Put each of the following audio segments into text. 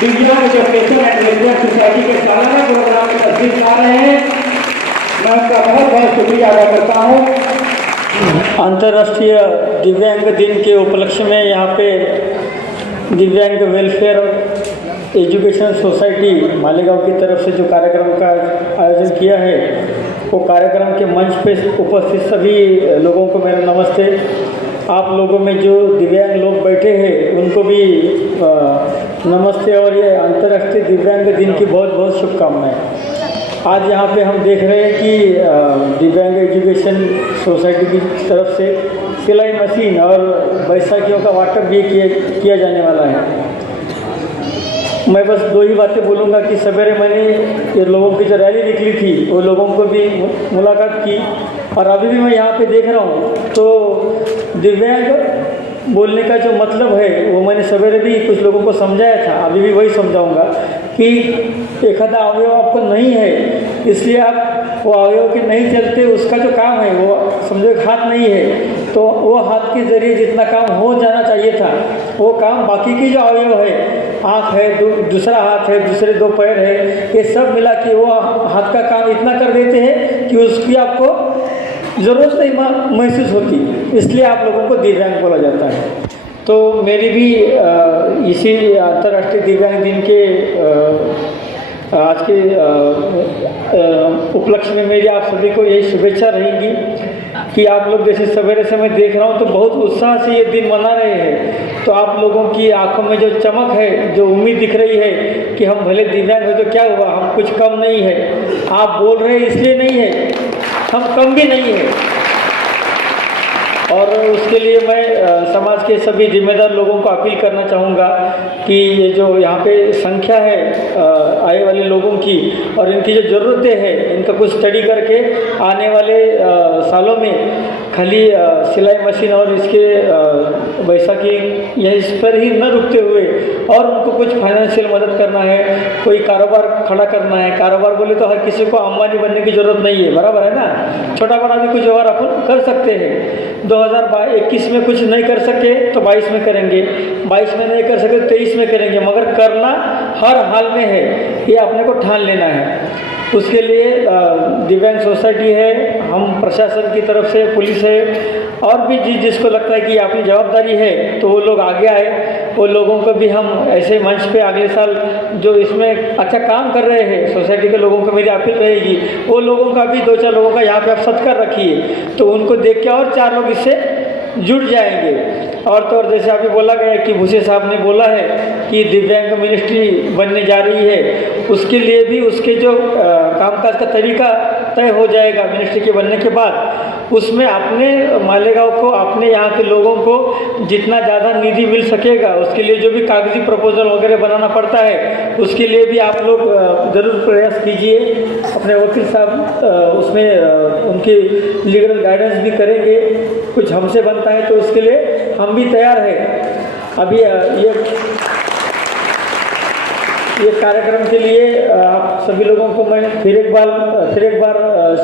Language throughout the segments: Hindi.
दिव्यांग एजुकेशन एंड वेलफेयर सोसाइटी के सालाना प्रोग्राम में तस्वीर ला रहे हैं। मैं उनका बहुत बहुत शुक्रिया अदा करता हूँ। अंतर्राष्ट्रीय दिव्यांग दिन के उपलक्ष्य में यहाँ पे दिव्यांग वेलफेयर एजुकेशन सोसाइटी मालेगांव की तरफ से जो कार्यक्रम का आयोजन किया है, वो कार्यक्रम के मंच पे उपस्थित सभी लोगों को मेरा नमस्ते। आप लोगों में जो दिव्यांग लोग बैठे हैं उनको भी नमस्ते और ये अंतर्राष्ट्रीय दिव्यांग दिन की बहुत बहुत शुभकामनाएं। आज यहाँ पे हम देख रहे हैं कि दिव्यांग एजुकेशन सोसाइटी की तरफ से सिलाई मशीन और बैसाखियों का वाटप भी किया जाने वाला है। मैं बस दो ही बातें बोलूँगा कि सवेरे मैंने ये लोगों की जो रैली निकली थी वो लोगों को भी मुलाकात की, और अभी भी मैं यहाँ पे देख रहा हूँ तो दिव्यांग बोलने का जो मतलब है वो मैंने सवेरे भी कुछ लोगों को समझाया था, अभी भी वही समझाऊंगा कि एक आधा अवयव आपको नहीं है, इसलिए आप वो अवयव के नहीं चलते, उसका जो काम है वो समझो हाथ नहीं है तो वो हाथ के जरिए जितना काम हो जाना चाहिए था वो काम बाकी की जो अवयव है, आँख है, दूसरा हाथ है, दूसरे दो पैर है, ये सब मिला के वो हाथ का काम इतना कर देते हैं कि उसकी आपको ज़रूरत नहीं महसूस होती, इसलिए आप लोगों को दिव्यांग बोला जाता है। तो मेरी भी इसी अंतर्राष्ट्रीय दिव्यांग दिन के आज के उपलक्ष्य में मेरी आप सभी को यही शुभेच्छा रहेगी कि आप लोग जैसे सवेरे से मैं देख रहा हूँ तो बहुत उत्साह से ये दिन मना रहे हैं। तो आप लोगों की आंखों में जो चमक है, जो उम्मीद दिख रही है कि हम भले दिव्यांग हो तो क्या हुआ, हम कुछ कम नहीं है। आप बोल रहे हैं इसलिए नहीं है, हम कम भी नहीं है। और उसके लिए मैं समाज के सभी जिम्मेदार लोगों को अपील करना चाहूँगा कि ये जो यहाँ पे संख्या है आए वाले लोगों की और इनकी जो ज़रूरतें हैं, इनका कुछ स्टडी करके आने वाले सालों में खाली सिलाई मशीन और इसके बैसाखी या इस पर ही न रुकते हुए और उनको कुछ फाइनेंशियल मदद करना है, कोई कारोबार खड़ा करना है। कारोबार बोले तो हर किसी को अंबानी बनने की ज़रूरत नहीं है, बराबर है ना। छोटा बड़ा भी कुछ और अपन कर सकते हैं। 2021 में कुछ नहीं कर सके तो 22 में करेंगे, 22 में नहीं कर सके तो 23 में करेंगे, मगर करना हर हाल में है, ये अपने को ठान लेना है। उसके लिए दिव्यांग सोसाइटी है, हम प्रशासन की तरफ से, पुलिस है, और भी जिसको लगता है कि अपनी जवाबदारी है तो वो लोग आगे आए। वो लोगों को भी हम ऐसे मंच पे अगले साल जो इसमें अच्छा काम कर रहे हैं सोसाइटी के लोगों को मेरी अपील रहेगी, वो लोगों का भी 2-4 लोगों का यहाँ पे आप सत्कार रखिए तो उनको देख के और 4 लोग इससे जुड़ जाएंगे। और तो और जैसे अभी बोला गया कि भूसे साहब ने बोला है कि दिव्यांग मिनिस्ट्री बनने जा रही है, उसके लिए भी उसके जो कामकाज का तरीका तय हो जाएगा मिनिस्ट्री के बनने के बाद। उसमें अपने मालेगांव को, अपने यहाँ के लोगों को जितना ज़्यादा निधि मिल सकेगा, उसके लिए जो भी कागजी प्रपोजल वगैरह बनाना पड़ता है उसके लिए भी आप लोग ज़रूर प्रयास कीजिए। अपने वकील साहब उसमें उनकी लीगल गाइडेंस भी करेंगे, कुछ हमसे बनता है तो उसके लिए हम भी तैयार हैं। अभी ये कार्यक्रम के लिए आप सभी लोगों को मैं फिर एक बार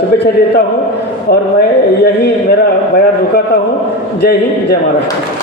शुभेच्छा देता हूं और मैं यही मेरा बयान रुकाता हूं। जय हिंद, जय महाराष्ट्र।